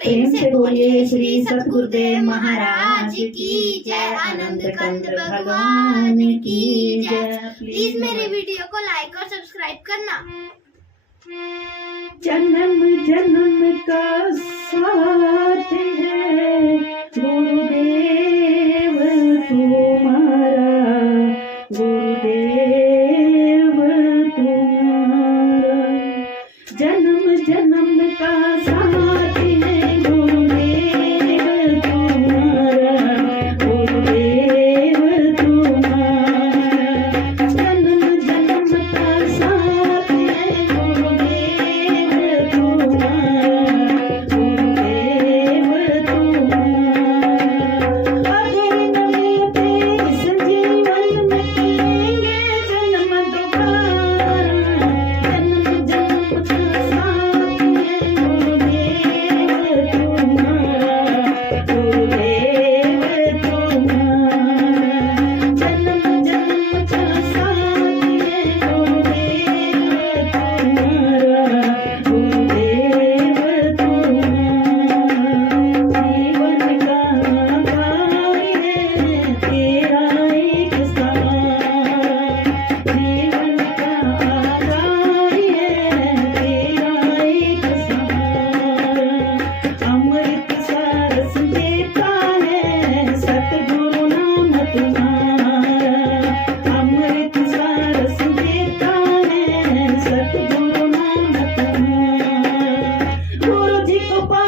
प्रेम से बोलिए श्री सतगुरुदेव महाराज की जय, आनंद कंद भगवान की जय। प्लीज मेरे वीडियो को लाइक और सब्सक्राइब करना। जन्म जन्म का साथ है गुरुदेव तुम्हारा, गुरुदेव तुम्हारा। जन्म जन्म का साथ है गुरुदेव तुम्हारा, गुरुदेव तुम्हारा। जन्म जन्म का साथ है गुरुदेव तुम्हारा, गुरुदेव तुम्हारा। अगर न मिलते इस जीवन में पिएंगे जन्म दोबारा। जन्म जन्म का साथ है गुरुदेव तुम्हारा, गुरुदेव तुम्हारा। जन्म जन्म का साथ है गुरुदेव तुम्हारा, गुरुदेव तुम्हारा। जीवन का कार्य है तेरा एक सहारा, जीवन का कार्य है तेरा एक सहारा। अमृत सरस देता है सतगुरु नाम तुम्हारा, अमृत सरस देता है सतगुरु नाम तुम्हारा। गुरु जी को पा